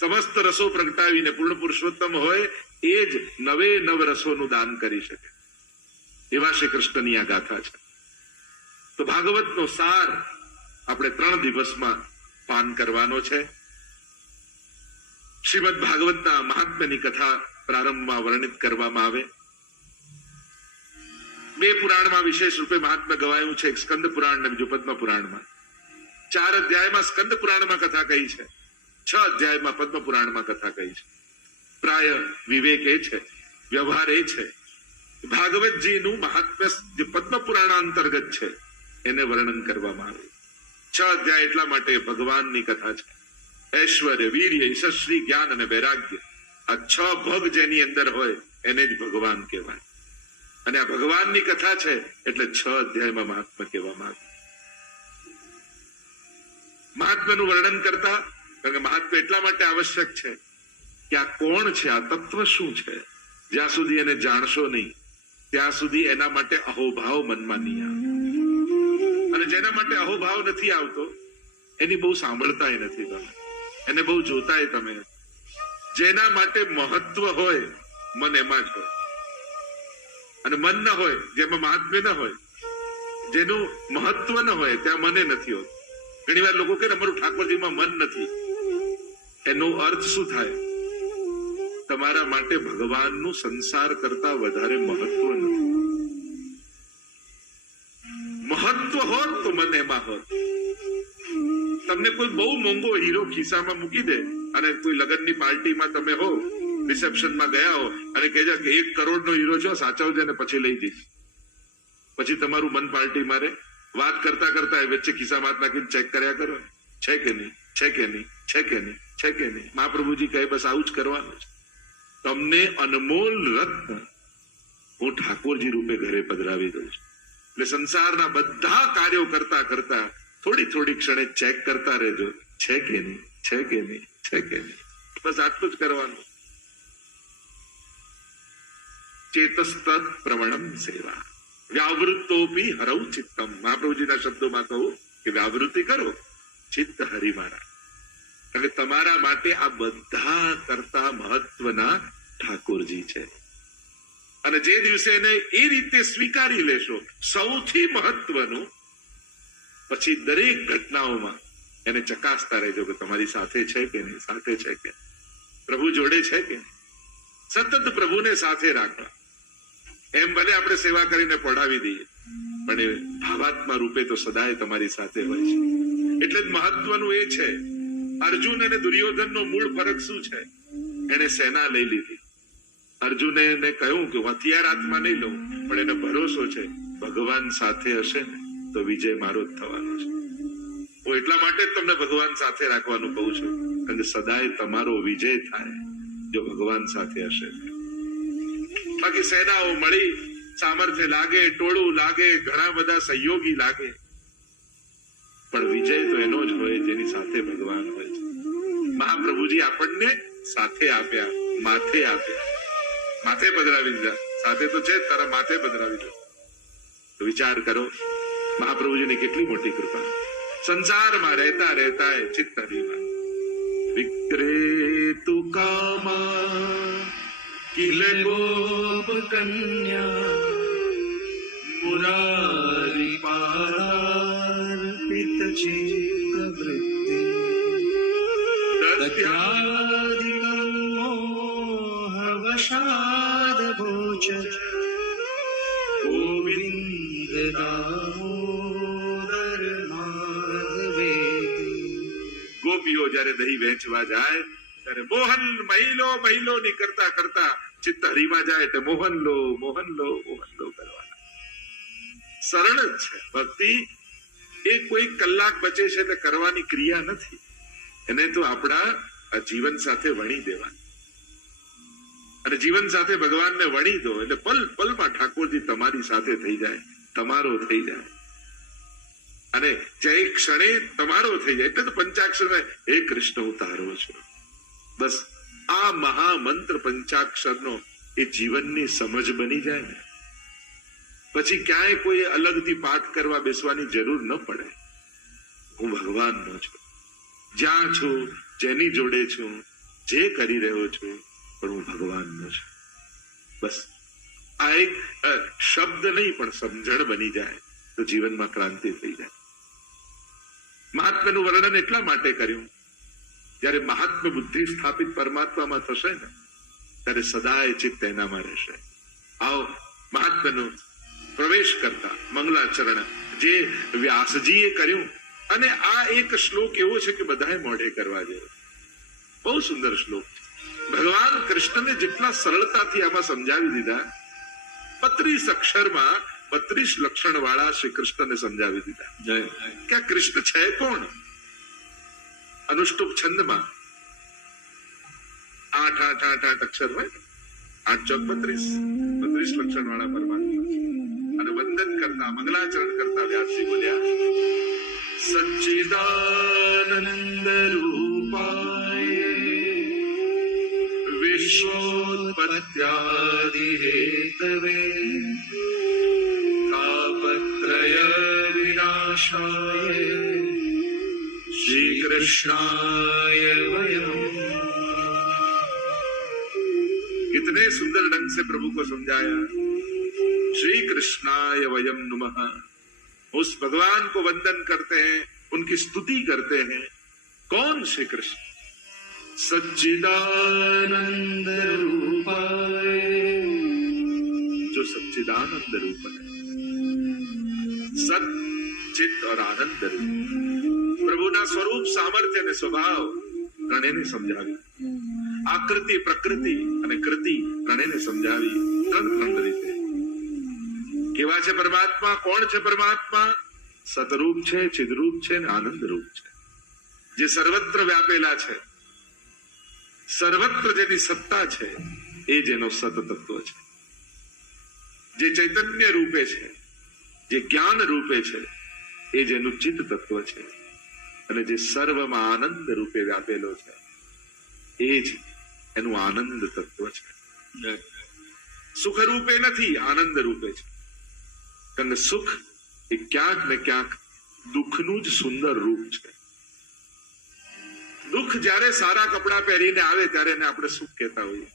સમસ્ત રસો પ્રગટાવીને પૂર્ણ પુરુષોત્તમ હોય, એ જ નવે નવ રસોનું દાન કરી શકે. એવા શ્રી કૃષ્ણની આ ગાથા છે. તો ભાગવતનો સાર આપણે ત્રણ દિવસમાં પાન કરવાનો છે. શ્રીમદ ભાગવતના મહાત્મ્યની કથા પ્રારંભમાં વર્ણિત કરવામાં આવે. બે પુરાણમાં વિશેષ રૂપે મહાત્મ્ય ગવાયું છે. એક સ્કંદ પુરાણ અને બીજું પદ્મ પુરાણમાં. ચાર અધ્યાયમાં સ્કંદ પુરાણમાં કથા કહી છે. છ અધ્યાયમાં પદ્મ પુરાણમાં કથા કહી છે. પ્રાય વિવેક એ છે, વ્યવહાર એ છે. ભાગવતજીનું મહાત્મ્ય જે પદ્મ પુરાણ અંતર્ગત છે, એને વર્ણન કરવામાં આવે. છ અધ્યાય એટલા માટે ભગવાનની કથા છે. ઐશ્વર્ય, વીર્ય, યશસ્વી, જ્ઞાન અને વૈરાગ્ય, આ છ ભગ જેની અંદર હોય, એને જ ભગવાન કહેવાય. અને આ ભગવાનની કથા છે, એટલે છ અધ્યાયમાં મહાત્મા કહેવામાં આવે. મહાત્માનું વર્ણન કરતા કારણ કે મહાત્મા એટલા માટે આવશ્યક છે કે આ કોણ છે, આ તત્વ શું છે? જ્યાં સુધી એને જાણશો નહીં, ત્યાં સુધી એના માટે અહોભાવ મનમાં નહીં આવે. અને જેના માટે અહોભાવ નથી આવતો, એની બહુ સાંભળતાય નથી તમે. એને બહુ જોતાય તમે. જેના માટે મહત્વ હોય, મન એમાં જ હોય. અને મન ન હોય, જેમાં મહાત્મ્ય ન હોય, જેનું મહત્વ ન હોય, ત્યાં મને નથી હોતું. ઘણી વાર લોકો કે અમારું ઠાકોરજીમાં મન નથી. એનો અર્થ શું થાય? તમારા માટે ભગવાનનું સંસાર કરતા વધારે મહત્વ નથી. મહત્વ હોત તો મન એમાં હોત. તમને કોઈ બહુ મોંઘો હીરો ખિસ્સામાં મૂકી દે અને કોઈ લગ્નની પાર્ટીમાં તમે હો, રિસેપ્શનમાં ગયા હો અને કહેજો કે એક કરોડનો હીરો છો, સાચવજે ને પછી લઈ જઈશ. પછી તમારું મન પાર્ટી મારે. વાત કરતા કરતા વચ્ચે ખિસ્સામાં હાથ નાખીને ચેક કર્યા કરો. છે કે નહીં? છે કે નહીં? છે કે નહીં? છે કે નહીં? મહાપ્રભુજી કહે, બસ આવું જ કરવાનું છે. તમને અનમોલ રત્ન હું ઠાકોરજી રૂપે ઘરે પધરાવી દઉં છું. એટલે સંસારના બધા કાર્યો કરતા કરતા થોડી થોડી ક્ષણે ચેક કરતા રહેજો. છે કે નહીં? છે કે નહીં? છે કે નહીં? બસ આટલું જ કરવાનું. ચેતસ્તત પ્રવણમ સેવા. વ્યાવૃત્તોપી હરવ ચિત્તમ. મહાપ્રભુજીના શબ્દોમાં કહું કે વ્યાવૃત્તિ કરો. ચિત્ત હરિમારા. એટલે તમારા માટે આ બધા કરતા મહત્વના ઠાકોરજી છે. અને જે દિવસે એને એ રીતે સ્વીકારી લેશો, સૌથી મહત્વનું, પછી દરેક ઘટનાઓમાં એને ચકાસતા રહેજો કે તમારી સાથે છે કે નહીં, સાથે છે કે પ્રભુ જોડે છે કે નહીં? સતત પ્રભુને સાથે રાખવા. એમ ભલે આપણે સેવા કરીને પઢાવી દઈએ, પણ એ ભાવાત્મા રૂપે તો સદાય તમારી સાથે હોય છે. એટલે જ મહત્વનું એ છે, અર્જુન અને દુર્યોધનનો મૂળ ફરક શું છે? એને સેના લઈ લીધી. અર્જુને એને કહ્યું કે હથિયાર હાથમાં નહીં લઉં, પણ એને ભરોસો છે, ભગવાન સાથે હશે ને, તો વિજય મારો જ થવાનો છે. હું એટલા માટે જ તમને ભગવાન સાથે રાખવાનું કહું છું, કારણ કે સદાય તમારો વિજય થાય, જો ભગવાન સાથે હશે. બાકી સેનાઓ મળી, સામર્થ્ય લાગે, ટોળું લાગે, ઘણા બધા સહયોગી લાગે. પણ વિજય તો એનો જ હોય, જેની સાથે ભગવાન હોય છે. મહાપ્રભુજી આપણને સાથે આપ્યા, માથે આપ્યા. માથે પધરાવી દીધા. સાથે તો છે તારા માથે પધરાવી દીધા. વિચાર કરો, મહાપ્રભુજીની કેટલી મોટી કૃપા. સંસારમાં રહેતા રહેતા એ ચિત્ત વિક્રે તુ કામા, કિલ ગોપ કન્યા, મુરા पारार्पित चित्त वृत्ति दत्यादिकं मोहवशाद भोज गोविन्द दामोदर माधवेति ગોપીઓ જયારે દહીં વેચવા જાય ત્યારે મોહન મહિલો મહિલો ની કરતા કરતા ચિત્ત હરીમાં જાય એટલે મોહન લો મોહન લો મોહન લો કરવાના સરળ જ છે ભક્તિ એ કોઈ કલાક બચે છે એટલે કરવાની ક્રિયા નથી. એને તો આપણા જીવન સાથે વણી દેવાની અને જીવન સાથે ભગવાનને વણી દો એટલે પલ, પલમાં ઠાકોરજી તમારી સાથે થઈ જાય, તમારો થઈ જાય. અને જે ક્ષણે તમારો થઈ જાય, એટલે તો પંચાક્ષર હે કૃષ્ણ, હું તારો છું. બસ આ મહામંત્ર પંચાક્ષરનો એ જીવનની સમજ બની જાય ને. પછી ક્યાંય કોઈ અલગથી પાઠ કરવા બેસવાની જરૂર ન પડે. હું ભગવાનનો છું. જ્યાં છું, જેની જોડે છું, જે કરી રહ્યો છું, પણ હું ભગવાનનો છું. બસ. આ એક શબ્દ નહીં, પણ સમજણ બની જાય, તો જીવનમાં ક્રાંતિ થઈ જાય. મહાત્માનું વર્ણન એટલા માટે કર્યું. જ્યારે મહાત્મ બુદ્ધિ સ્થાપિત પરમાત્મામાં થશે ને, ત્યારે સદાય ચિત્ત એનામાં રહેશે. આવો મહાત્માનું પ્રવેશ કરતા મંગલાચરણ. જે વ્યાસજીએ કર્યું અને આ એક શ્લોક એવો છે કે બધાએ મોઢે કરવા જેવો બહુ સુંદર શ્લોક. ભગવાન કૃષ્ણને જેટલા સરળતાથી આમાં સમજાવી દીધા બત્રીસ અક્ષરમાં બત્રીસ લક્ષણ વાળા શ્રી કૃષ્ણને સમજાવી દીધા. કે આ કૃષ્ણ છે કોણ? અનુષ્ટુપ છંદમાં. આઠ આઠ આઠ આઠ અક્ષર હોય આઠ ચોક બત્રીસ. બત્રીસ લક્ષણ વાળા પરમાત્મા. અને વંદન કરતા મંગલાચરણ કરતા વ્યાસજી બોલ્યા સચ્ચિદાનંદ રૂપાય વિશ્વોત્પત્યાદિ હેતવે તાપત્રય વિનાશાય શ્રી કૃષ્ણાય વયમ कितने सुंदर ढंग से प्रभु को समझाया श्री कृष्णाय वयम नुमः उस भगवान को वंदन करते हैं उनकी स्तुति करते हैं कौन श्री कृष्ण सच्चिदानंद रूपाय जो सच्चिदानंद रूप है सत चित और आनंद रूप પ્રભુના સ્વરૂપ સામર્થ્ય અને સ્વભાવ ત્રણેયને સમજાવી આકૃતિ પ્રકૃતિ અને કૃતિ ત્રણેયને સમજાવી ત્રણ ત્રણ રીતે કેવા છે પરમાત્મા? કોણ છે પરમાત્મા? સતરૂપ છે ચિદરૂપ છે ને આનંદ રૂપ છે. જે સર્વત્ર વ્યાપેલા છે. સર્વત્ર જેની સત્તા છે એ જેનો સતતત્વ છે. જે ચૈતન્ય રૂપે છે જે જ્ઞાન રૂપે છે એ જેનું ચિત્ત તત્વ છે. અને જે સર્વમાં આનંદ રૂપે વ્યાપેલો છે એ જ એનું આનંદ તત્વ છે સુખ રૂપે નથી આનંદ રૂપે છે. કારણ કે સુખ એ ક્યાંક ને ક્યાંક દુઃખનું જ સુંદર રૂપ છે. દુઃખ જ્યારે સારા કપડાં પહેરીને આવે ત્યારે એને આપણે સુખ કહેતા હોઈએ.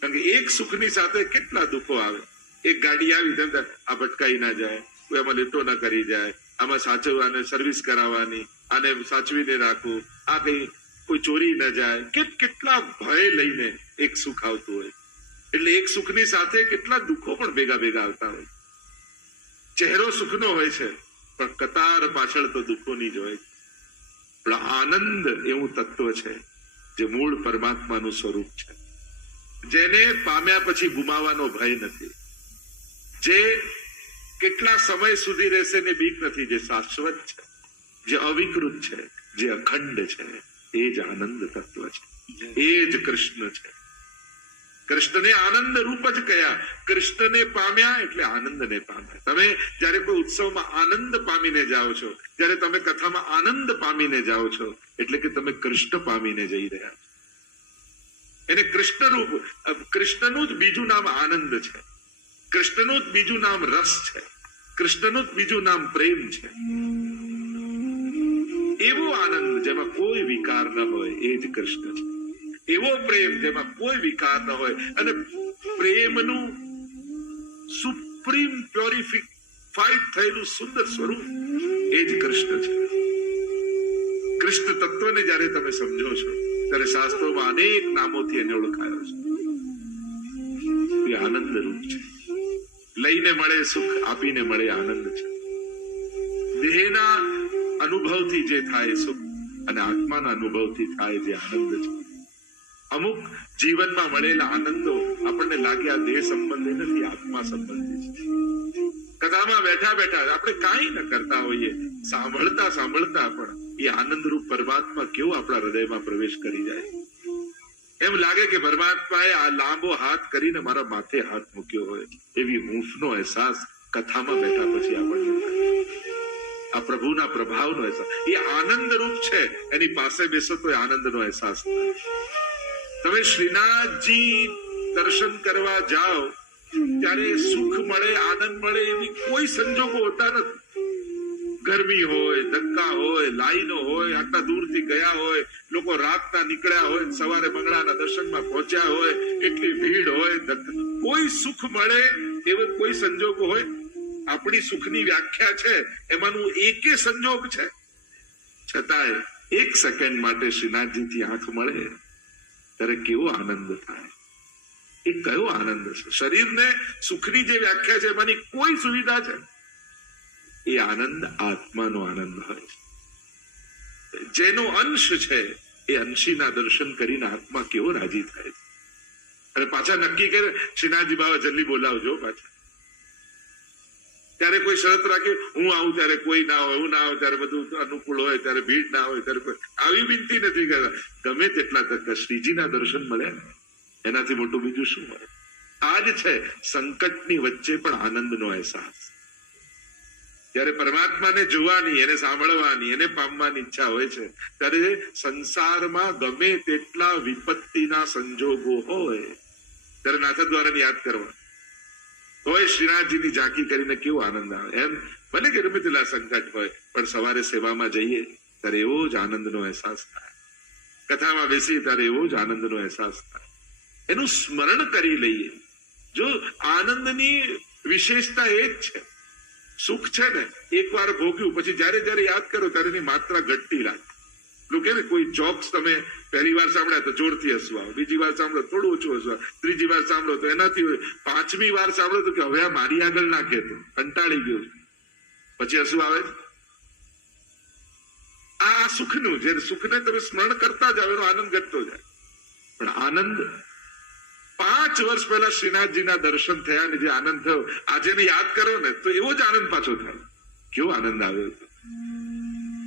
કારણ કે એક સુખની સાથે કેટલા દુઃખો આવે. એક ગાડી આવી તેમ આ ભટકાઈ ના જાય, કોઈ આમાં લીટો ના કરી જાય, આમાં સાચવવાને સર્વિસ કરાવવાની, આને સાચવીને રાખવું, આ કઈ કોઈ ચોરી ન જાય. કેટ, કેટલા ભય લઈને એક સુખ આવતું હોય. એટલે એક સુખની સાથે કેટલા દુઃખો પણ ભેગા ભેગા આવતા હોય. ચહેરો સુખનો હોય છે, પણ કતાર પાછળ તો દુઃખોની જ હોય પણ આનંદ એવું તત્વ છે, જે મૂળ પરમાત્માનું સ્વરૂપ છે. જેને પામ્યા પછી ગુમાવાનો ભય નથી. જે કેટલા સમય સુધી રહેશે ને બીક નથી, જે શાશ્વત છે, જે અવિકૃત છે, જે અખંડ છે, એ જ આનંદ તત્વ છે. એ જ કૃષ્ણ છે. કૃષ્ણને આનંદ રૂપ જ કયા? કૃષ્ણને પામ્યા એટલે આનંદને પામ્યા. તમે જ્યારે કોઈ ઉત્સવમાં આનંદ પામીને જાઓ છો, જ્યારે તમે કથામાં આનંદ પામીને જાઓ છો, એટલે કે તમે કૃષ્ણ પામીને જઈ રહ્યા છો. એને કૃષ્ણ રૂપ કૃષ્ણનું જ બીજું નામ આનંદ છે. કૃષ્ણનું જ બીજું નામ રસ છે. કૃષ્ણનું જ બીજું નામ પ્રેમ છે. એવો આનંદ જેમાં કોઈ વિકાર ન હોય, એ જ કૃષ્ણ છે. એવો પ્રેમ જેમાં કોઈ વિકાર ન હોય. અને પ્રેમનું સુપ્રીમ પ્યોરિફાઈડ થયેલું સુંદર સ્વરૂપ એ જ કૃષ્ણ છે. કૃષ્ણ તત્વને જ્યારે તમે સમજો છો, ત્યારે શાસ્ત્રોમાં અનેક નામોથી એને ઓળખાયો છે. એ આનંદ રૂપ છે. લઈને મળે સુખ, આપીને મળે આનંદ છે. દેહના અનુભવથી જે થાય સુખ, અને આત્માના અનુભવથી થાય જે આનંદ છે. અમુક જીવનમાં મળેલા આનંદો આપણને લાગે આ દેહ સંબંધી નથી, આત્મા સંબંધી છે. કથામાં બેઠા બેઠા આપણે કાંઈ ન કરતા હોઈએ, સાંભળતા સાંભળતા પણ એ આનંદરૂપ પરમાત્મા કેવો આપણા હૃદયમાં પ્રવેશ કરી જાય. એમ લાગે કે પરમાત્માએ આ લાંબો હાથ કરીને મારા માથે હાથ મૂક્યો હોય, એવી હૂંફનો અહેસાસ કથામાં બેઠા પછી આપણને આ પ્રભુના પ્રભાવનો અહેસાસ, એ આનંદરૂપ છે, એની પાસે બેસો તો આનંદનો અહેસાસ થાય. તમે શ્રીનાથજી દર્શન કરવા જાઓ, ત્યારે સુખ મળે, આનંદ મળે એવી કોઈ સંજોગો હોતા નથી. ગરમી હોય, ધક્કા હોય, લાઈનો હોય, આટલા દૂરથી ગયા હોય, લોકો રાતના નીકળ્યા હોય, સવારે મંગળાના દર્શનમાં પહોંચ્યા હોય, એટલી ભીડ હોય કોઈ સુખ મળે એવો કોઈ સંજોગ હોય? આપણી સુખની વ્યાખ્યા છે, એમાંનું એકે સંજોગ છે. છતાંય એક સેકન્ડ માટે શ્રીનાથજીથી આંખ મળે. ત્યારે કેવો આનંદ થાય? એ કયો આનંદ છે? શરીરને સુખની જે વ્યાખ્યા છે, એમાંની કોઈ સુવિધા છે? એ આનંદ આત્માનો આનંદ હોય જેનો અંશ છે, એ અંશીના દર્શન કરીને આત્મા કેવો રાજી થાય અને પાછા નક્કી કરે, શ્રીનાથજી બાબા જલ્દી બોલાવજો પાછા. ત્યારે કોઈ શરત રાખે, હું આવું ત્યારે કોઈ ના હોય, હું ના હોય ત્યારે બધું અનુકૂળ હોય, ત્યારે ભીડ ના હોય, ત્યારે કોઈ આવી વિનંતી નથી કરતા. ગમે તેટલા તક શ્રીજીના દર્શન મળ્યા એનાથી મોટું બીજું શું હોય? આ જ છે, સંકટની વચ્ચે પણ આનંદનો અહેસાસ. જ્યારે પરમાત્માને જોવાની, એને સાંભળવાની, એને પામવાની ઈચ્છા હોય છે, ત્યારે સંસારમાં ગમે તેટલા વિપત્તિના સંજોગો હોય, ત્યારે નાથદ્વારાને યાદ કરવા. તોય શ્રીનાથજીની ઝાંકી કરીને કેવો આનંદ આવે? એમ ભલે કે ગમે સંકટ હોય, પણ સવારે સેવામાં જઈએ, ત્યારે એવો જ આનંદનો અહેસાસ થાય. કથામાં બેસીએ, ત્યારે એવો જ આનંદનો અહેસાસ થાય. એનું સ્મરણ કરી લઈએ. જો આનંદની વિશેષતા એ જ છે. સુખ છે ને, એકવાર ભોગ્યું, પછી જ્યારે જ્યારે યાદ કરો ત્યારે એની માત્રા ઘટતી લાગે કે ને કોઈ જોક્સ તમે પહેલી વાર સાંભળ્યા તો જોરથી હસવા બીજી વાર સાંભળો થોડું ઓછું હસવા ત્રીજી વાર સાંભળો તો એનાથી પાંચમી વાર સાંભળો તો કે હવે આ મારી આગળ ના કહેતો, કંટાળી ગયો. પછી હસવું આવે? આ સુખનું, જે સુખને તમે સ્મરણ કરતા જાવ એનો આનંદ ઘટતો જાય. પણ આનંદ પાંચ વર્ષ પહેલા શ્રીનાથજીના દર્શન થયા ને જે આનંદ થયો, આજે યાદ કરો ને, તો એવો જ આનંદ પાછો થાય. કેવો આનંદ આવ્યો હતો.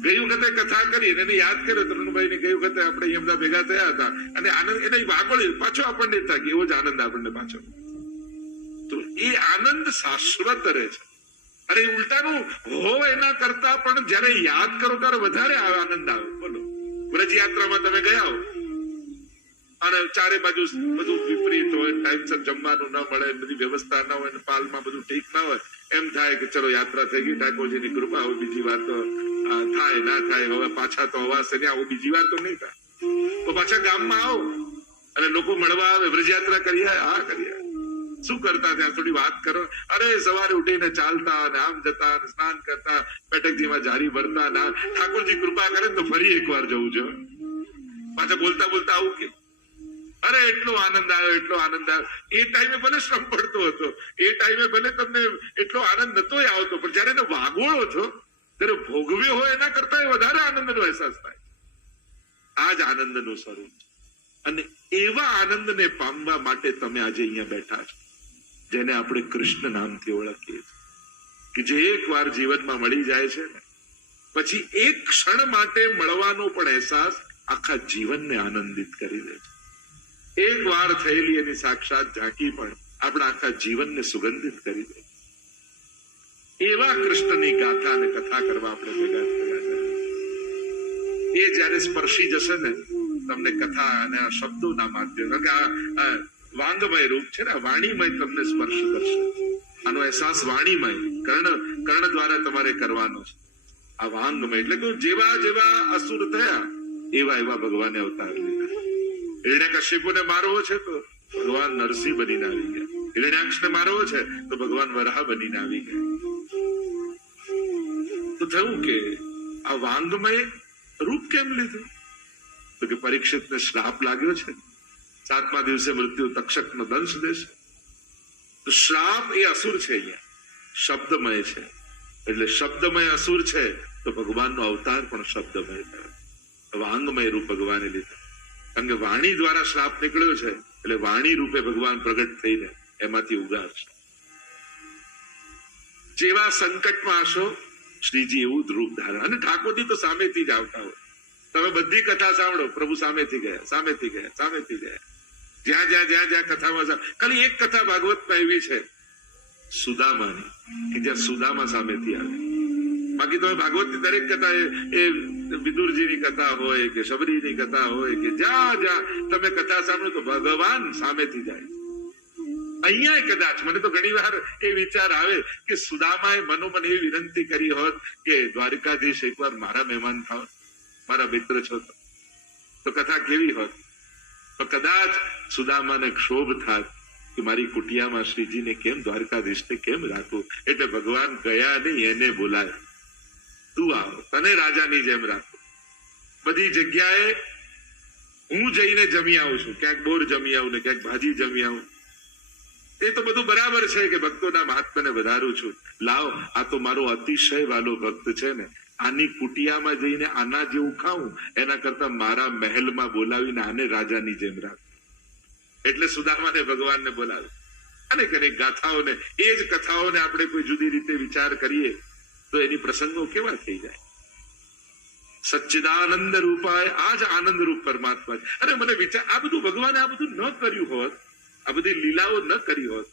ગઈ વખતે કથા કરી એને યાદ કર્યો તરુણભાઈ ને ગઈ વખતે આપણે અહીંયા બધા ભેગા થયા હતા. અને આનંદ એને વાગોળ્યું. પાછો આપણને થાય એવો જ આનંદ આપણને પાછો. તો એ આનંદ શાશ્વત રહે છે. એ ઉલટાનું હો એના કરતા પણ જયારે યાદ કરો ત્યારે વધારે આનંદ આવે. બોલો. વ્રજ યાત્રામાં તમે ગયા હો. અને ચારે બાજુ બધું વિપરીત હોય ટાઈમસર જમવાનું ના મળે, બધી વ્યવસ્થા ના હોય પાલમાં બધું ઠીક ના હોય, એમ થાય કે ચલો યાત્રા થઈ ગઈ, ઠાકોરજીની કૃપા હવે બીજી વાર તો થાય, ના થાય, હવે પાછા તો અવાશે ને આવું બીજી વાર તો નહીં થાય. તો પાછા ગામમાં આવો, અને લોકો મળવા આવે, વ્રજયાત્રા કરી આ કરી શું કરતા ત્યાં થોડી વાત કરો. અરે, સવારે ઉઠીને ચાલતા અને આમ જતા અને સ્નાન કરતા બેઠકજીમાં જારી ભરતા, ના, ઠાકોરજી કૃપા કરે તો ફરી એકવાર જવું જોઈએ પાછા બોલતા બોલતા આવું કે અરે, એટલો આનંદ આવ્યો, એટલો આનંદ આવ્યો. એ ટાઈમે ભલે શ્રમ પડતો હતો. એ ટાઈમે ભલે તમને એટલો આનંદ નતો આવતો, પણ જયારે એને વાગોળો છો, ત્યારે ભોગવ્યો હોય એના કરતા વધારે આનંદનો અહેસાસ થાય. આ જ આનંદનું સ્વરૂપ. અને એવા આનંદને પામવા માટે તમે આજે અહીંયા બેઠા છો, જેને આપણે કૃષ્ણ નામથી ઓળખીએ છીએ. કે જે એક વાર જીવનમાં મળી જાય છે ને, પછી એક ક્ષણ માટે મળવાનો પણ અહેસાસ આખા જીવનને આનંદિત કરી દે છે. એક વાર થયેલી એની સાક્ષાત ઝાંકી પણ આપણા આખા જીવનને સુગંધિત કરી દે. એવા કૃષ્ણની ગાથા અને કથા કરવા આપણે ભેગા એ જયારે સ્પર્શી જશે ને, તમને કથા અને આ શબ્દોના માધ્યમ કે આ વાંગમય રૂપ છે ને વાણીમય તમને સ્પર્શ કરશે. આનો અહેસાસ વાણીમય, કર્ણ કર્ણ દ્વારા તમારે કરવાનો છે. આ વાંગમય, એટલે કે જેવા જેવા અસુર થયા, એવા એવા ભગવાને અવતાર લીધા. હિરણ્યકશ્યપુને મારવો છે તો ભગવાન નરસિંહ બનીને આવી ગયા. હિરણ્યાક્ષને મારવો છે તો ભગવાન વરાહ બનીને આવી ગયા. તો થયું કે આ વાંગમય રૂપ કેમ લીધું? તો કે પરીક્ષિતને શ્રાપ લાગ્યો છે. સાતમા દિવસે મૃત્યુ તક્ષક નો દંશ દેશે. તો શ્રાપ એ અસુર છે અહીંયા. શબ્દમય છે. એટલે શબ્દમય અસુર છે તો ભગવાનનો અવતાર પણ શબ્દમય થયો. વાંગમય રૂપ ભગવાને લીધું. કારણ કે વાણી દ્વારા શ્રાપ નીકળ્યો છે, એટલે વાણી રૂપે ભગવાન પ્રગટ થઈને એમાંથી ઉગારશે જેવા સંકટમાં હશો, શ્રીજી એવું રૂપ ધારે અને ઠાકોરજી તો સામેથી જ આવતા હોય. તમે બધી કથા સાંભળો, પ્રભુ સામેથી ગયા સામેથી ગયા સામેથી ગયા. જ્યાં જ્યાં જ્યાં જ્યાં કથામાં ખાલી એક કથા ભાગવતમાં એવી છે. સુદામાની, કે જ્યાં સુદામા સામેથી આવે. બાકી તમે ભાગવતની દરેક કથા એ વિદુરજીની કથા હોય કે શબરીની કથા હોય કે જ્યાં જ્યાં તમે કથા સાંભળો તો ભગવાન સામેથી જાય. અહીંયા કદાચ, મને તો ઘણી વાર એ વિચાર આવે કે સુદામાએ મનોમન એવી વિનંતી કરી હોત કે દ્વારકાધીશ એકવાર મારા મહેમાન થાવ, મારા મિત્ર છો તો. તો કથા કેવી હોત? તો કદાચ સુદામાને ક્ષોભ થાત કે મારી કુટિયામાં શ્રીજીને કેમ દ્વારકાધીશને કેમ રાખવું એટલે ભગવાન ગયા નહીં, એને બોલાય. તું આવ તને રાજાની જેમ રાખો. બધી જગ્યાએ હું જઈને જમી આવું છું. ક્યાંક બોર જમી આવું ને ક્યાંક ભાજી જમી આવું. એ તો બધું બરાબર છે કે ભક્તોના મહાત્માને વધારું છું. લાવ, આ તો મારો અતિશય વાલો ભક્ત છે ને. આની કુટિયામાં જઈને આના જેવું ખાવું એના કરતા મારા મહેલમાં બોલાવીને આને રાજાની જેમ રાખું. એટલે સુદામાને ભગવાનને બોલાવે. અને કે ગાથાઓને, એ જ કથાઓને આપણે કોઈ જુદી રીતે વિચાર કરીએ તો એની પ્રસંગો કેવા થઈ જાય સચ્ચિદાનંદ રૂપાય આ જ આનંદ રૂપ પરમાત્મા છે અરે મને વિચાર આ બધું ભગવાને આ બધું ન કર્યું હોત આ બધી લીલાઓ ન કરી હોત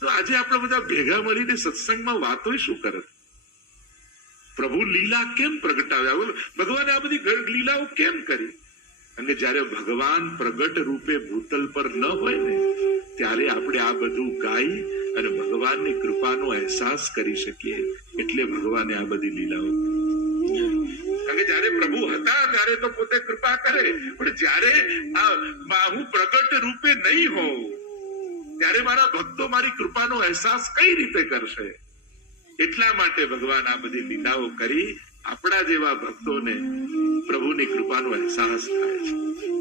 તો આજે આપણે બધા ભેગા મળીને સત્સંગમાં વાતો શું કરત પ્રભુ લીલા કેમ પ્રગટાવ્યા ભગવાને આ બધી લીલાઓ કેમ કરી અને જ્યારે ભગવાન પ્રગટ રૂપે ભૂતલ પર ન હોય ને, ત્યારે આપણે આ બધું ગાઈ અને ભગવાનની કૃપાનો અહેસાસ કરી શકીએ. એટલે ભગવાને આ બધી લીલાઓ. કારણ કે જયારે પ્રભુ હતા, ત્યારે તો પોતે કૃપા કરે. પણ જયારે આ હું પ્રગટ રૂપે નહીં હોઉં, ત્યારે મારા ભક્તો મારી કૃપાનો અહેસાસ કઈ રીતે કરશે? એટલા માટે ભગવાન આ બધી લીલાઓ કરી આપણા જેવા ભક્તોને પ્રભુની કૃપાનો અહેસાસ થાય છે.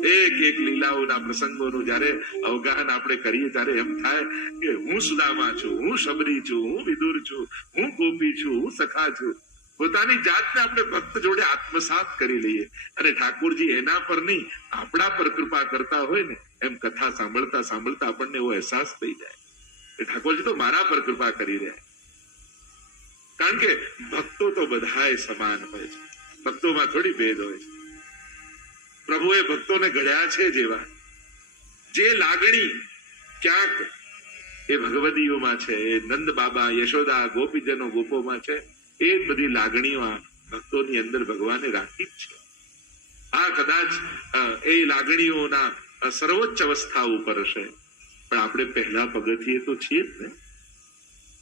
એક એક લીલાઓના પ્રસંગોનું જ્યારે અવગાહન આપણે કરીએ ત્યારે એમ થાય કે હું સુદામા છું, હું શબરી છું, હું વિદુર છું, હું ગોપી છું, હું સખા છું. પોતાની જાતને આપણે ભક્ત જોડે આત્મસાત કરી લઈએ. અને ઠાકોરજી એના પર નહીં, આપણા પર કૃપા કરતા હોય ને, એમ કથા સાંભળતા સાંભળતા આપણને એવો અહેસાસ થઈ જાય. ઠાકોરજી તો મારા પર કૃપા કરી રહ્યા કારણ કે ભક્તો તો બધા સમાન હોય છે. ભક્તોમાં થોડી ભેદ હોય છે. પ્રભુએ ભક્તોને ઘડ્યા છે જેવા. જે લાગણી ક્યાંક એ ભગવદીઓમાં છે, એ નંદ બાબા, યશોદા, ગોપીજનો ગોપોમાં છે, એ જ બધી લાગણીઓ આ ભક્તોની અંદર ભગવાને રાખી જ છે. આ કદાચ એ લાગણીઓના સર્વોચ્ચ અવસ્થા ઉપર હશે. પણ આપણે પહેલા પગથિયે તો છીએ જ ને.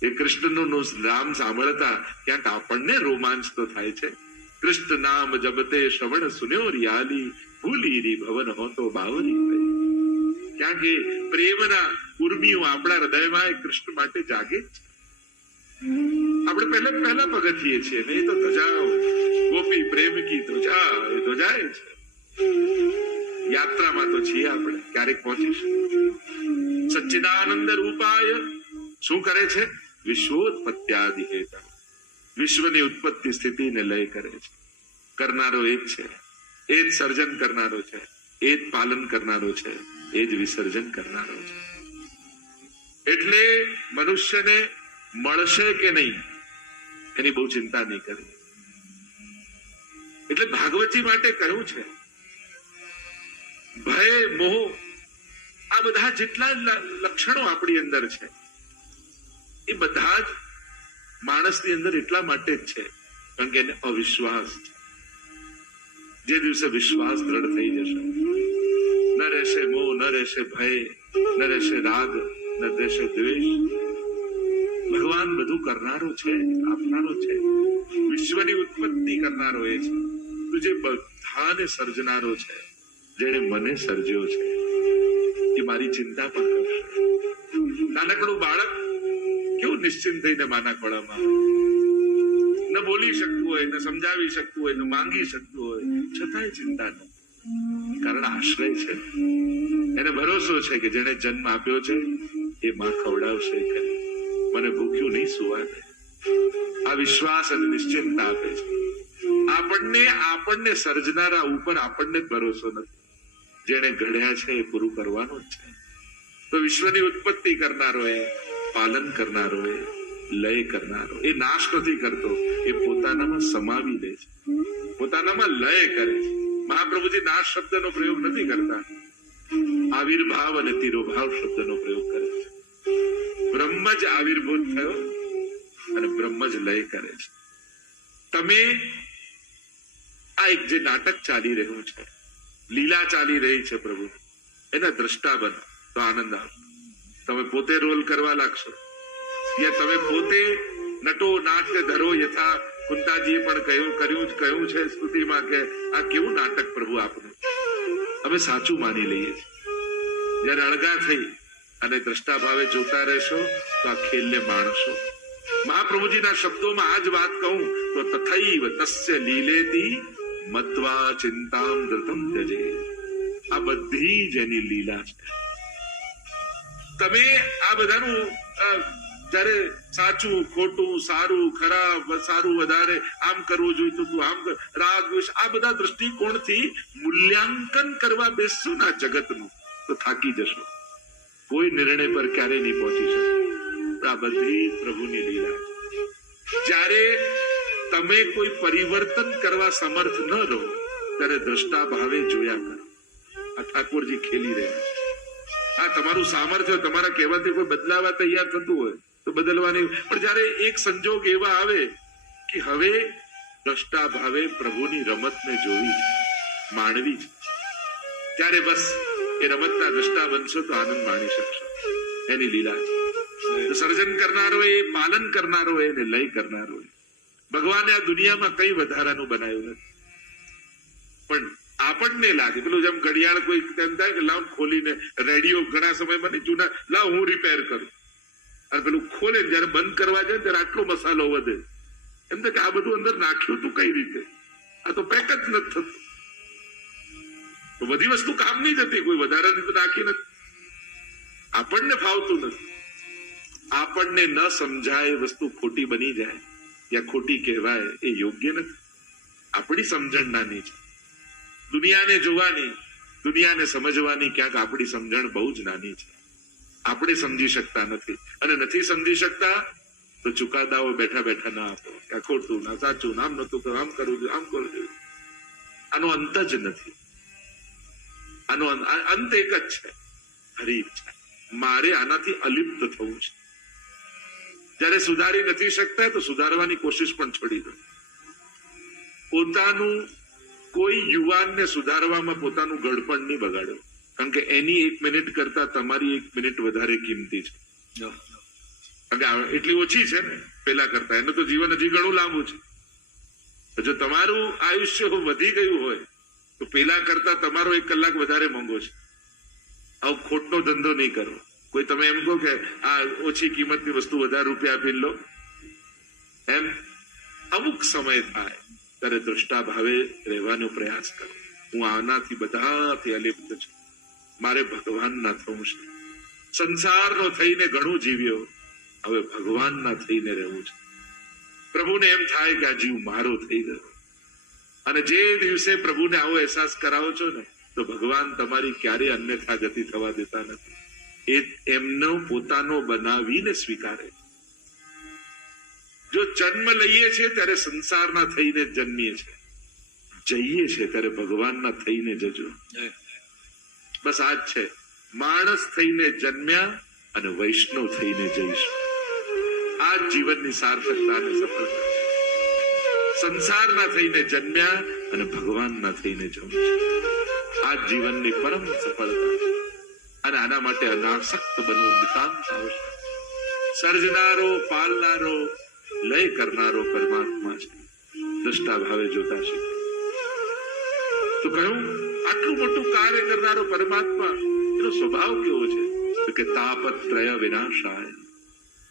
એ કૃષ્ણનું નામ સાંભળતા ક્યાંક આપણને રોમાંચ તો થાય છે. કૃષ્ણ નામ જબતે શ્રવણ સુન્યો રિયાલી ભૂલી રી ભવન હોતો બાવરી થઈ ક્યાંક પ્રેમના ઉર્મીઓ આપણા હૃદયમાં એ કૃષ્ણ માટે જાગે આપણે પહેલા પહેલા પગથીએ છીએ ને એ તો ધજા ગોપી પ્રેમ કી ધ્વજા, એ ધ્વજાએ છે. યાત્રામાં તો છીએ આપણે, ક્યારેક પહોંચીશું. સચ્ચિદાનંદ રૂપાય, શું કરે છે? વિશ્વોત્પત્યાદિ હેતા વિશ્વની ઉત્પત્તિ સ્થિતિને લય કરે છે. કરનારો એ જ છે. એ જ સર્જન કરનારો છે. એ જ પાલન કરનારો છે. એ જ વિસર્જન કરનારો છે. એટલે મનુષ્યને મળશે કે નહીં, એની બહુ ચિંતા નહીં કરવી. એટલે ભાગવતજી માટે કહ્યું છે, ભય, મોહ, આ બધા જેટલા લક્ષણો આપણી અંદર છે એ બધા જ માણસની અંદર એટલા માટે જ છે, કારણ કે એને અવિશ્વાસ છે. જે દિવસે વિશ્વાસ દ્રઢ થઈ જશે, ન રહેશે મોહ, ન રહેશે ભય, ન રહેશે રાગ, ન રહેશે દ્વેષ, ભગવાન બધું કરનારો છે, આપનારો છે. વિશ્વની ઉત્પત્તિ કરનારો એ છે. તો જે બધાને સર્જનારો છે, જેણે મને સર્જ્યો છે, એ મારી ચિંતા પણ કરશે. નાનકડું બાળક કેવું નિશ્ચિંત થઈને માના ખોળામાં? ન બોલી શકતું હોય, ન સમજાવી શકતું હોય, ન માંગી શકતું હોય, છતાંય ચિંતા ન. કારણ આશ્રય છે. એને ભરોસો છે કે જેને જન્મ આપ્યો છે, એ માં ખવડાવશે મને ભૂખ્યું નહીં સુવા દે આ વિશ્વાસ અને નિશ્ચિંતા આપે છે. આપણને આપણને સર્જનારા ઉપર આપણને ભરોસો નથી. જેને ઘડ્યા છે એ પૂરું કરવાનું જ છે. તો વિશ્વની ઉત્પત્તિ કરનારો એ પાલન કરનારો એ લય કરનારો, એ નાશ નથી કરતો, એ પોતાનામાં સમાવી લે છે. પોતાનામાં લય કરે છે. મહાપ્રભુજી નાશ શબ્દનો પ્રયોગ નથી કરતા. આવિર્ભાવ અને તિરોભાવ શબ્દનો પ્રયોગ કરે છે. બ્રહ્મ જ આવિર્ભૂત થયો અને બ્રહ્મ જ લય કરે છે. તમે આ એક જે નાટક ચાલી રહ્યું છે, લીલા ચાલી રહી છે પ્રભુ, એના દ્રષ્ટા બનો તો આનંદ આવશે તમે પોતે રોલ કરવા લાગશો. યા તમે પોતે નટો નાટ્ય ધરો, યથા કુંતાજીએ પણ કહ્યું, કર્યું કહ્યું છે સ્તુતિમાં કે આ કેવું નાટક પ્રભુ આપનું? અમે સાચું માની લઈએ છીએ. જયારે અળગા થઈ અને દ્રષ્ટા ભાવે જોતા રહેશો, તો આ ખેલને માણશો. મહાપ્રભુજીના શબ્દોમાં આ જ વાત કહું, તો તથૈવ તસ્ય લીલેતી મત્વા ચિંતામ ધૃતમ ત્યજે આ બધી જ એની લીલા છે. તમે આ બધાનું જ્યારે સાચું, ખોટું, સારું, ખરાબ, સારું વધારે, આમ કરવું જોઈતું તું આમ રાગ આ બધા દ્રષ્ટિકોણથી મૂલ્યાંકન કરવા બેસશો ના જગતનું, તો થાકી જશો. કોઈ નિર્ણય પર ક્યારે નહીં પહોંચી શકો. આ બધી પ્રભુની લીલા જ્યારે તમે કોઈ પરિવર્તન કરવા સમર્થ ન રહો, ત્યારે દ્રષ્ટા ભાવે જોયા કરો. આ ઠાકોરજી ખેલી રહ્યા છે. આ તમારું સામર્થ્ય, તમારા કહેવાથી કોઈ બદલાવા તૈયાર થતું હોય તો બદલવાની. પણ જ્યારે એક સંજોગ એવા આવે કે હવે દ્રષ્ટા ભાવે પ્રભુની રમતને જોવી, માણવી ત્યારે બસ એ રમતના દ્રષ્ટા બનશો તો આનંદ માણી શકશો. એની લીલા છે. સર્જન કરનારો એ, પાલન કરનારો એ ને લય કરનારો એ. ભગવાને આ દુનિયામાં કઈ વધારાનું બનાવ્યું નથી. પણ આપણને લાગે. પેલું જેમ ઘડિયાળ કોઈ કે લાવ ખોલીને રેડિયો ઘણા સમયમાં નહીં, જૂના, લાવ હું રિપેર કરું. અને પેલું ખોલે, જયારે બંધ કરવા જાય ત્યારે આટલો મસાલો વધે. એમ કે આ બધું અંદર નાખ્યું તું કઈ રીતે? આ તો પેક જ નથી થતું. તો બધી વસ્તુ કામ નહીં જતી, કોઈ વધારાની તો નાખી નથી. આપણને ફાવતું નથી. આપણને ન સમજાય વસ્તુ ખોટી બની જાય. યા ખોટી કહેવાય એ યોગ્ય નથી. આપણી સમજણ નાની છે. દુનિયાને જોવાની દુનિયાને સમજવાની ક્યાંક આપણી સમજણ બહુ જ નાની છે. આપણે સમજી શકતા નથી. અને નથી સમજી શકતા તો ચુકાદાઓ બેઠા બેઠા ના આપો. કે ખોટું ના સાચું આમ નતું આમ કરવું જોઈએ, આમ કરવું જોઈએ. આનો અંત જ નથી. આનો અંત- એક જ છે. હરી ઈચ્છા મારે આનાથી અલિપ્ત થવું છે. જ્યારે સુધારી નથી શકતા તો સુધારવાની કોશિશ પણ છોડી દો. પોતાનું કોઈ યુવાનને સુધારવામાં પોતાનું ગળપણ નહીં બગાડો. કારણ કે એની એક મિનિટ કરતા તમારી એક મિનિટ વધારે કિંમતી છે. એટલી ઓછી છે ને પેલા કરતા. એનું તો જીવન હજી ઘણું લાંબુ છે. જો તમારું આયુષ્ય વધી ગયું હોય તો પેલા કરતા તમારો એક કલાક વધારે મોંઘો છે. આવો ખોટનો ધંધો નહીં કરો. કોઈ તમે એમ કહો કે આ ઓછી કિંમતની વસ્તુ વધારે રૂપિયા આપી લો. એમ અમુક સમય થાય. ત્યારે દ્રષ્ટા ભાવે રહેવાનો પ્રયાસ કરો. હું આનાથી બધાથી અલિપ્ત છું. મારે ભગવાનના થવું છે. સંસારનો થઈને ઘણું જીવ્યો. હવે ભગવાનના થઈને રહેવું છે. પ્રભુને એમ થાય કે આ જીવ મારો થઈ ગયો. અને જે દિવસે પ્રભુને આવો અહેસાસ કરાવો છો ને, તો ભગવાન તમારી ક્યારેય અન્યથા ગતિ થવા દેતા નથી. એ એમનો પોતાનો બનાવીને સ્વીકારે જો જન્મ લઈએ છીએ ત્યારે સંસારના થઈને જન્મીએ છીએ જઈએ છીએ ત્યારે ભગવાનના થઈને જજો. બસ આ જ છે. માણસ થઈને જન્મ્યા અને વૈષ્ણવ થઈને જઈશું. આ જીવનની સાર્થકતા અને સફળતા સંસારના થઈને જન્મ્યા અને ભગવાનના થઈને જવું આ જીવનની પરમ સફળતા અને આના માટે અનાસક્ત બનવું નિતાંત આવશ્યક સર્જનારો પાલનારો લય કરનારો પરમાત્મા છે. દ્રષ્ટા ભાવે જોતા છે. તો કહ્યું, આટલું મોટું કાર્ય કરનારો પરમાત્મા, એનો સ્વભાવ કેવો છે? કે તાપત્રય વિનાશાય.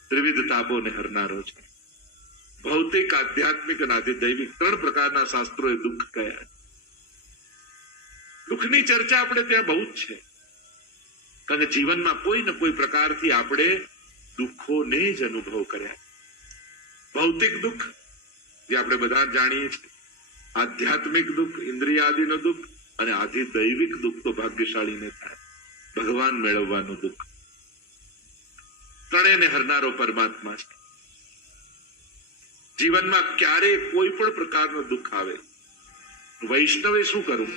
ત્રિવિધ તાપોને હરનારો છે. ભૌતિક, આધ્યાત્મિક અને આધિદૈવિક ત્રણ પ્રકારના શાસ્ત્રોએ દુઃખ કયા દુઃખની ચર્ચા આપણે ત્યાં બહુ જ છે. કારણ કે જીવનમાં કોઈ ને કોઈ પ્રકારથી આપણે દુઃખોને જ અનુભવ કર્યા ભૌતિક દુઃખ, જે આપણે બધા જાણીએ છીએ. આધ્યાત્મિક દુઃખ, ઇન્દ્રિયાદિનો દુઃખ અને આધિદૈવિક દુઃખ તો ભાગ્યશાળીને થાય. ભગવાન મેળવવાનું દુઃખ. ત્રણેયને હરનારો પરમાત્મા છે. જીવનમાં ક્યારે કોઈ પણ પ્રકારનું દુઃખ આવે. વૈષ્ણવે શું કરવું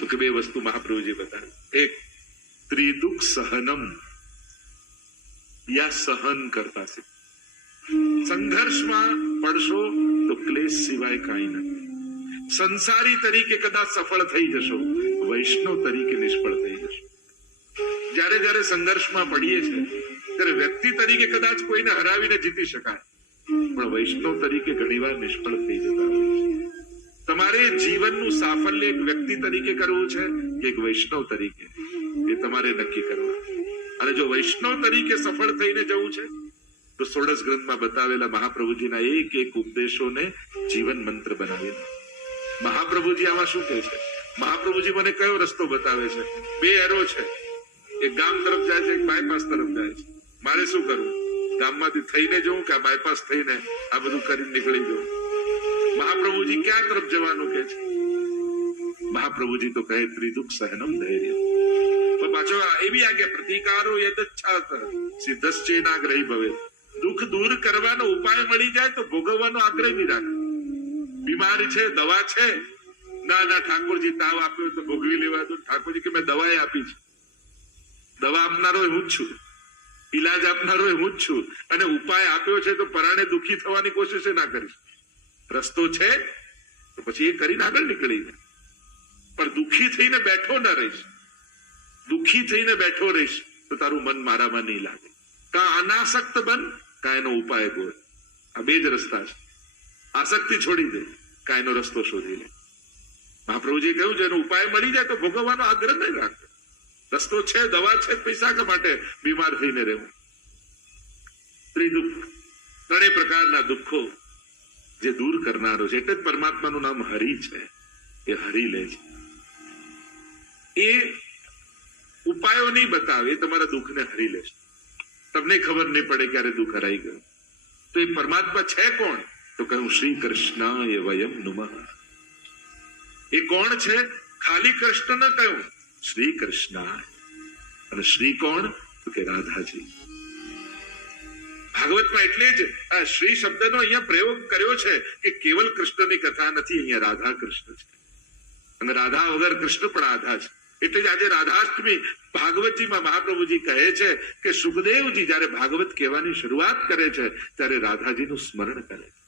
તો કે બે વસ્તુ મહાપ્રભુજી બતાવી. એક, ત્રિદુઃખ સહનમ. યા સહન કરતા શીખ. સંઘર્ષમાં પડશો તો ક્લેશ સિવાય કાંઈ નથી. સંસારી તરીકે કદાચ સફળ થઈ જશો, વૈષ્ણવ તરીકે નિષ્ફળ થઈ જશો. જ્યારે જ્યારે સંઘર્ષમાં પડીએ છે ત્યારે વ્યક્તિ તરીકે કદાચ કોઈને હરાવીને જીતી શકાય. પણ વૈષ્ણવ તરીકે ઘણીવાર નિષ્ફળ થઈ જતા તમારે જીવનનું સાફલ્ય એક વ્યક્તિ તરીકે કરવું છે કે એક વૈષ્ણવ તરીકે? એ તમારે નક્કી કરવા અને જો વૈષ્ણવ તરીકે સફળ થઈને જવું છે તો સોળસ ગ્રંથમાં બતાવેલા મહાપ્રભુજીના એક એક ઉપદેશોને જીવન મંત્ર બનાવીને મહાપ્રભુજી આમાં શું કહે છે? મહાપ્રભુજી મને કયો રસ્તો બતાવે છે? બે એરો છે. એક ગામ તરફ જાય છે, એક બાયપાસ તરફ જાય છે. મારે શું કરવું? ગામમાંથી થઈને જવું કે બાયપાસ થઈને આ બધું કરીને નીકળી જવું? મહાપ્રભુજી ક્યાં તરફ જવાનું કે છે? મહાપ્રભુજી તો કહે, ત્રિદુઃખ સહનમ ધૈર્ય પાછો એવી આજ્ઞા, પ્રતિકારો યદચ્છાત. સિદ્ધશ્ચેનાગ્રહી ભવે. દુઃખ દૂર કરવાનો ઉપાય મળી જાય તો ભોગવવાનો આગ્રહ નહીં રાખે. બીમારી છે, દવા છે, ના ના, ઠાકોરજી તાવ આપ્યો તો ભોગવી લેવા દો. ઠાકોરજી કે મેં દવાએ આપી છે. દવા આપનારો હું જ છું. ઈલાજ આપનારો હું જ છું. અને ઉપાય આપ્યો છે તો પરાણે દુઃખી થવાની કોશિશ ના કરીશ રસ્તો છે, તો પછી એ કરીને આગળ નીકળી જાય. પણ દુઃખી થઈને બેઠો ન રહીશ. દુઃખી થઈને બેઠો રહીશ તો તારું મન મારામાં નહીં લાગે. કા અનાસક્ત બન? કા એનો ઉપાય ગોળ આ બે જ રસ્તા છે. આસક્તિ છોડી દે, કાયનો રસ્તો શોધી લે. મહાપ્રભુજી કહ્યું છે એનો ઉપાય મળી જાય તો ભોગવવાનો આગ્રહ નહીં રાખતો રસ્તો છે, દવા છે, પૈસા કે માટે બીમાર થઈને રહેવું? ત્રિદુઃખ. ત્રણેય પ્રકારના દુઃખો જે દૂર કરનારો છે, એટલે જ પરમાત્માનું નામ હરિ છે. એ હરી લે છે. એ ઉપાયો નહીં બતાવે, એ તમારા દુઃખને હરી લેશે તમને ખબર નહીં પડે ક્યારે દુઃખ હરાઈ ગયું. તો એ પરમાત્મા છે કોણ? તો કહ્યું શ્રી કૃષ્ણ એ વયમ નુમઃ. એ કોણ છે? ખાલી કૃષ્ણ ન કહ્યું. શ્રી કૃષ્ણ અને શ્રી કોણ? તો કે રાધાજી. ભાગવતમાં એટલે જ આ શ્રી શબ્દનો અહીંયા પ્રયોગ કર્યો છે કે કેવલ કૃષ્ણની કથા નથી, અહીંયા રાધા કૃષ્ણ છે. અને રાધા વગર કૃષ્ણ પણ આધા છે. એટલે જ આજે રાધાષ્ટમી ભાગવતજીમાં મહાપ્રભુજી કહે છે કે સુખદેવજી જયારે ભાગવત કહેવાની શરૂઆત કરે છે, ત્યારે રાધાજીનું સ્મરણ કરે છે.